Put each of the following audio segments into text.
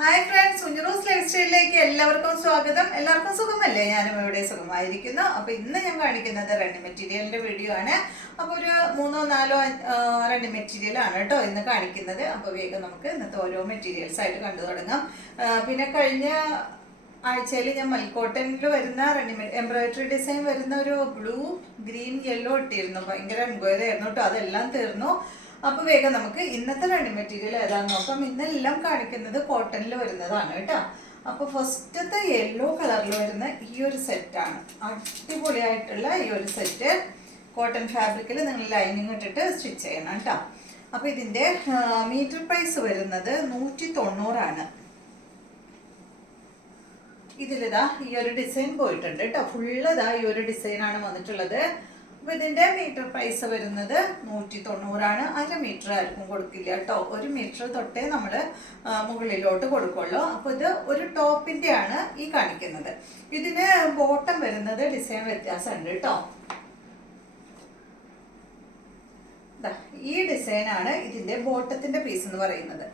Hi friends, കുഞ്ഞുറൂസ് life സ്റ്റൈലിലേക്ക് എല്ലാവർക്കും സ്വാഗതം. എല്ലാവർക്കും സുഖമല്ലേ? ഞാനും ഇവിടെ സുഖമായിരിക്കുന്നു. അപ്പോൾ ഇന്ന് ഞാൻ കാണിക്കുന്നത് റണ്ണിങ് മെറ്റീരിയലിന്റെ വീഡിയോ ആണ്. അപ്പോൾ ഒരു 3-4 റണ്ണിങ് മെറ്റീരിയൽ ആണ് കേട്ടോ ഇന്ന് കാണിക്കുന്നത്. അപ്പോൾ വേഗം നമുക്ക് ഇന്നത്തെ ഓരോ മെറ്റീരിയൽസ് ആയിട്ട് കണ്ടു തുടങ്ങാം. പിന്നെ കഴിഞ്ഞ ആഴ്ചയിൽ ഞാൻ മൽക്കോട്ടനിൽ വരുന്ന എംബ്രോയിഡറി ഡിസൈൻ വരുന്ന ഒരു ബ്ലൂ ഗ്രീൻ യെല്ലോ ഇട്ടിരുന്നു. ഭയങ്കര എൻക്വയറി ആയിരുന്നു കേട്ടോ. അതെല്ലാം തീർന്നു. അപ്പോൾ വേഗം നമുക്ക് ഇന്നത്തെ റണ്ണിങ് മെറ്റീരിയൽ ഏതാണെന്ന് നോക്കാം. ഇന്നെല്ലാം കാണിക്കുന്നത് കോട്ടണിൽ വരുന്നതാണ് കേട്ടോ. അപ്പോൾ ഫസ്റ്റത്തെ യെല്ലോ കളറിൽ വരുന്ന ഈ ഒരു സെറ്റാണ്. അടിപൊളിയായിട്ടുള്ള ഈ ഒരു സെറ്റ് കോട്ടൺ ഫാബ്രിക്കിൽ നിങ്ങൾ ലൈനിങ് ഇട്ടിട്ട് സ്റ്റിച്ച് ചെയ്യണം കേട്ടോ. അപ്പോൾ ഇതിൻ്റെ മീറ്റർ പ്രൈസ് വരുന്നത് 190 ഇതിലിതാ ഈ ഒരു ഡിസൈൻ പോയിട്ടുണ്ട് കേട്ടോ. ഫുള്ള് ഇതാ ഈ ഒരു ഡിസൈനാണ് വന്നിട്ടുള്ളത്. അപ്പോൾ ഇതിൻ്റെ മീറ്റർ പ്രൈസ് വരുന്നത് 190. 1/2 മീറ്റർ ആർക്കും കൊടുക്കില്ല കേട്ടോ. 1 മീറ്റർ തൊട്ടേ നമ്മൾ മുകളിലോട്ട് കൊടുക്കുള്ളൂ. അപ്പോൾ ഇത് ഒരു ടോപ്പിൻ്റെ ആണ് ഈ കാണിക്കുന്നത്. ഇതിന് ബോട്ടം വരുന്നത് ഡിസൈൻ വ്യത്യാസമുണ്ട് കേട്ടോ. ഈ ഡിസൈനാണ് ഇതിൻ്റെ ബോട്ടത്തിൻ്റെ പീസ് എന്ന് പറയുന്നത്.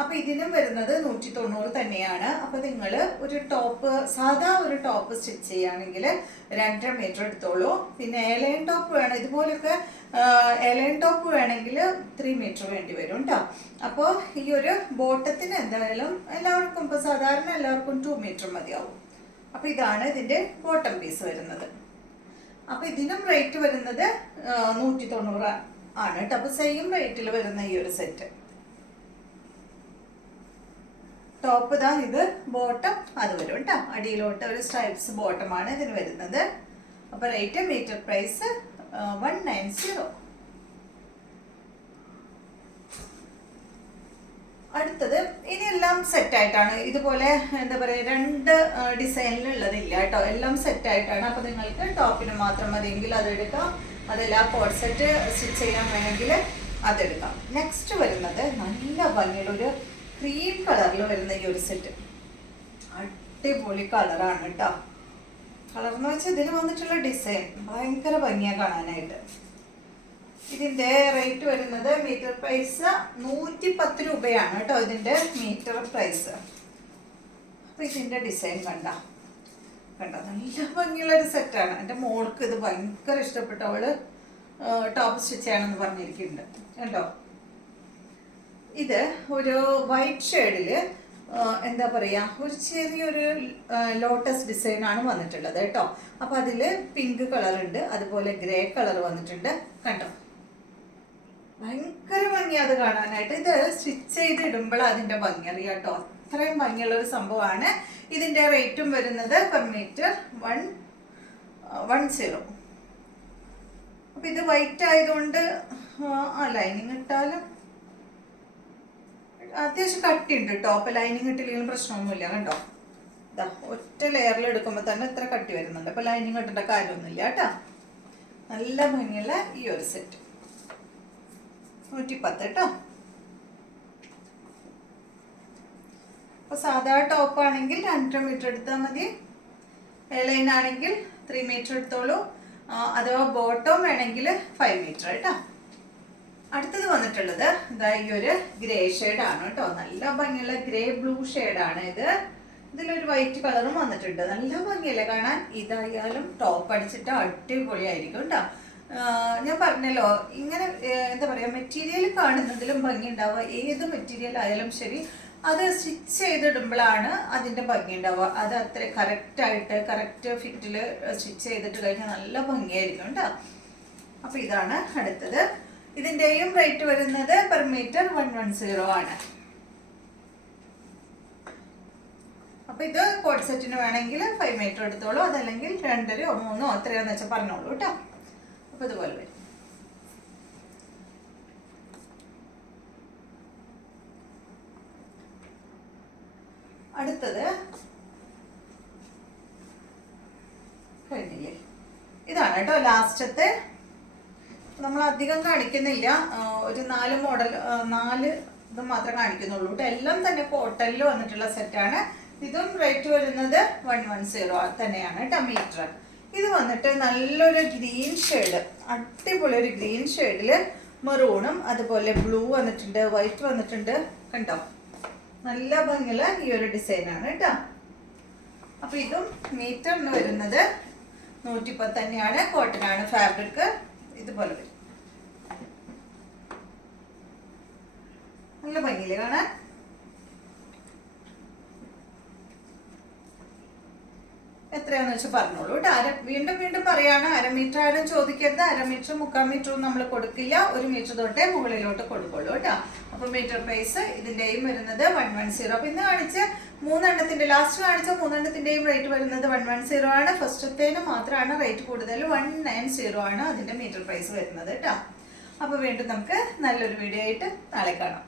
അപ്പോൾ ഇതിനും വരുന്നത് 190 തന്നെയാണ്. അപ്പോൾ നിങ്ങൾ ഒരു ടോപ്പ്, സാധാ ഒരു ടോപ്പ് സ്റ്റിച്ച് ചെയ്യുകയാണെങ്കിൽ 2.5 മീറ്റർ എടുത്തോളൂ. പിന്നെ എലൈൻ ടോപ്പ് വേണം, ഇതുപോലൊക്കെ എലൈൻ ടോപ്പ് വേണമെങ്കിൽ 3 മീറ്റർ വേണ്ടി വരും കേട്ടോ. അപ്പോൾ ഈ ഒരു ബോട്ടത്തിന് എന്തായാലും എല്ലാവർക്കും ഇപ്പോൾ സാധാരണ എല്ലാവർക്കും 2 മീറ്റർ മതിയാവും. അപ്പോൾ ഇതാണ് ഇതിൻ്റെ ബോട്ടം പീസ് വരുന്നത്. അപ്പോൾ ഇതിനും റേറ്റ് വരുന്നത് 190 ആണ് കേട്ടോ. അപ്പോൾ സെയിം റേറ്റിൽ വരുന്ന ഈ ഒരു സെറ്റ് ടോപ്പ് ഇതാ, ഇത് ബോട്ടം അത് വരും കേട്ടോ. അടിയിലോട്ട് ഒരു സ്ട്രൈപ്സ് ബോട്ടമാണ് ഇതിന് വരുന്നത്. അപ്പോൾ റേറ്റ് മീറ്റർ പ്രൈസ് 190. അടുത്തത് ഇനിയെല്ലാം സെറ്റായിട്ടാണ്. ഇതുപോലെ എന്താ പറയുക, 2 ഡിസൈനിലുള്ളതില്ല കേട്ടോ. എല്ലാം സെറ്റായിട്ടാണ്. അപ്പോൾ നിങ്ങൾക്ക് ടോപ്പിന് മാത്രം മതിയെങ്കിൽ അതെടുക്കാം. അതല്ല കോഡ് സെറ്റ് സ്റ്റിച്ച് ചെയ്യാൻ വേണമെങ്കിൽ അതെടുക്കാം. നെക്സ്റ്റ് വരുന്നത് നല്ല ഭംഗിയുള്ളൊരു ക്രീം കളറിൽ വരുന്ന ഈ ഒരു സെറ്റ്. അടിപൊളി കളറാണ് കേട്ടോ. കളർ എന്ന് വെച്ചാൽ ഇതിൽ വന്നിട്ടുള്ള ഡിസൈൻ ഭയങ്കര ഭംഗിയാണ് കാണാനായിട്ട്. ഇതിൻ്റെ റേറ്റ് വരുന്നത് മീറ്റർ പ്രൈസ് 110 രൂപയാണ് കേട്ടോ. ഇതിൻ്റെ മീറ്റർ പ്രൈസ്. അപ്പോൾ ഇതിൻ്റെ ഡിസൈൻ കണ്ടോ നല്ല ഭംഗിയുള്ളൊരു സെറ്റാണ്. എൻ്റെ മോൾക്ക് ഇത് ഭയങ്കര ഇഷ്ടപ്പെട്ടു. അവള് ടോപ്പ് സ്റ്റിച്ച് ചെയ്യണമെന്ന് പറഞ്ഞിരിക്കുന്നുണ്ട് കേട്ടോ. ഇത് ഒരു വൈറ്റ് ഷെയ്ഡിൽ എന്താ പറയുക, ഒരു ചെറിയൊരു ലോട്ടസ് ഡിസൈനാണ് വന്നിട്ടുള്ളത് കേട്ടോ. അപ്പോൾ അതിൽ പിങ്ക് കളർ ഉണ്ട്, അതുപോലെ ഗ്രേ കളർ വന്നിട്ടുണ്ട് കണ്ടോ. ഭയങ്കര ഭംഗിയാണ് അത് കാണാനായിട്ട്. ഇത് സ്റ്റിച്ച് ചെയ്ത് ഇടുമ്പോൾ അതിൻ്റെ ഭംഗി അറിയാം കേട്ടോ. അത്രയും ഭംഗിയുള്ളൊരു സംഭവമാണ്. ഇതിൻ്റെ റേറ്റും വരുന്നത് പെർ മീറ്റർ 110. അപ്പോൾ ഇത് വൈറ്റ് ആയതുകൊണ്ട് ലൈനിങ് ഇട്ടാലും അത്യാവശ്യം കട്ടിയുണ്ട് കേട്ടോ. അപ്പോൾ ലൈനിങ് ഇട്ടില്ലെങ്കിലും പ്രശ്നമൊന്നുമില്ല കണ്ടോ. ഇതാ ഒറ്റ ലെയറിൽ എടുക്കുമ്പോൾ തന്നെ ഇത്ര കട്ടി വരുന്നുണ്ട്. അപ്പോൾ ലൈനിങ് ഇട്ടേണ്ട കാര്യമൊന്നുമില്ല കേട്ടോ. നല്ല ഭംഗിയുള്ള ഈ ഒരു സെറ്റ് 110 കേട്ടോ. അപ്പോൾ സാധാ ടോപ്പാണെങ്കിൽ 2.5 മീറ്റർ എടുത്താൽ മതി. എലൈൻ ആണെങ്കിൽ 3 മീറ്റർ എടുത്തോളൂ. അഥവാ ബോട്ടം വേണമെങ്കിൽ 5 മീറ്റർ കേട്ടോ. അടുത്തത് വന്നിട്ടുള്ളത് ഇതാ ഈ ഒരു ഗ്രേ ഷെയ്ഡാണ് കേട്ടോ. നല്ല ഭംഗിയുള്ള ഗ്രേ ബ്ലൂ ഷെയ്ഡാണ് ഇത്. ഇതിലൊരു വൈറ്റ് കളറും വന്നിട്ടുണ്ട്. നല്ല ഭംഗിയല്ലേ കാണാൻ. ഇതായാലും ടോപ്പ് അടിച്ചിട്ട് അടിപൊളിയായിരിക്കും കേട്ടോ. ഞാൻ പറഞ്ഞല്ലോ, ഇങ്ങനെ എന്താ പറയുക, മെറ്റീരിയൽ കാണുന്നതിലും ഭംഗി ഉണ്ടാവുക. ഏത് മെറ്റീരിയൽ ആയാലും ശരി, അത് സ്റ്റിച്ച് ചെയ്തിടുമ്പോഴാണ് അതിൻ്റെ ഭംഗി ഉണ്ടാവുക. അത് അത്ര കറക്റ്റായിട്ട് കറക്റ്റ് ഫിറ്റിൽ സ്റ്റിച്ച് ചെയ്തിട്ട് കഴിഞ്ഞാൽ നല്ല ഭംഗിയായിരിക്കും കേട്ടോ. അപ്പോൾ ഇതാണ് അടുത്തത്. ഇതിൻ്റെയും റേറ്റ് വരുന്നത് പെർ മീറ്റർ 110 ആണ്. അപ്പോൾ ഇത് കോഡ് സെറ്റിന് വേണമെങ്കിൽ 5 മീറ്റർ എടുത്തോളൂ. അതല്ലെങ്കിൽ 2.5 3 എത്രയാണെന്ന് വെച്ചാൽ പറഞ്ഞോളൂ കേട്ടോ. അപ്പോൾ ഇതുപോലെ വരും. അടുത്തത് കഴിഞ്ഞില്ലേ, ഇതാണ് കേട്ടോ ലാസ്റ്റത്തെ. നമ്മൾ അധികം കാണിക്കുന്നില്ല. ഒരു 4 മോഡൽ 4 ഇത് മാത്രമേ കാണിക്കുന്നുള്ളൂ കേട്ടോ. എല്ലാം തന്നെ കോട്ടണിൽ വന്നിട്ടുള്ള സെറ്റാണ്. ഇതും റേറ്റ് വരുന്നത് 110 തന്നെയാണ് കേട്ടോ മീറ്റർ. ഇത് വന്നിട്ട് നല്ലൊരു ഗ്രീൻ ഷെയ്ഡ്, അടിപൊളി ഒരു ഗ്രീൻ ഷെയ്ഡിൽ മെറൂണും അതുപോലെ ബ്ലൂ വന്നിട്ടുണ്ട്, വൈറ്റ് വന്നിട്ടുണ്ട് കണ്ടോ. നല്ല ഭംഗിയുള്ള ഈ ഒരു ഡിസൈനാണ് കേട്ടോ. അപ്പൊ ഇതും മീറ്ററിന് വരുന്നത് 110 തന്നെയാണ്. കോട്ടൺ ആണ് ഫാബ്രിക്. ഇതുപോലെ വരും. നല്ല ഭംഗിയില് കാണാൻ. എത്രയാന്ന് വെച്ചാൽ പറഞ്ഞോളൂ കേട്ടോ. വീണ്ടും വീണ്ടും പറയാണ്, 1/2 മീറ്റർ ആരും ചോദിക്കരുത്. 1/2 മീറ്റർ 3/4 മീറ്ററും നമ്മൾ കൊടുക്കില്ല. 1 മീറ്റർ തൊട്ടേ മുകളിലോട്ട് കൊടുക്കുള്ളൂ കേട്ടോ. അപ്പൊ മീറ്റർ പ്രൈസ് ഇതിന്റെയും വരുന്നത് 110. അപ്പൊ ഇന്ന് കാണിച്ച 3 ലാസ്റ്റ് കാണിച്ച 3 റേറ്റ് വരുന്നത് 110 ആണ്. ഫസ്റ്റത്തേന് മാത്രമാണ് റേറ്റ് കൂടുതൽ, 190 ആണ് അതിന്റെ മീറ്റർ പ്രൈസ് വരുന്നത് കേട്ടോ. അപ്പൊ വീണ്ടും നമുക്ക് നല്ലൊരു വീഡിയോ ആയിട്ട് നാളെ കാണാം.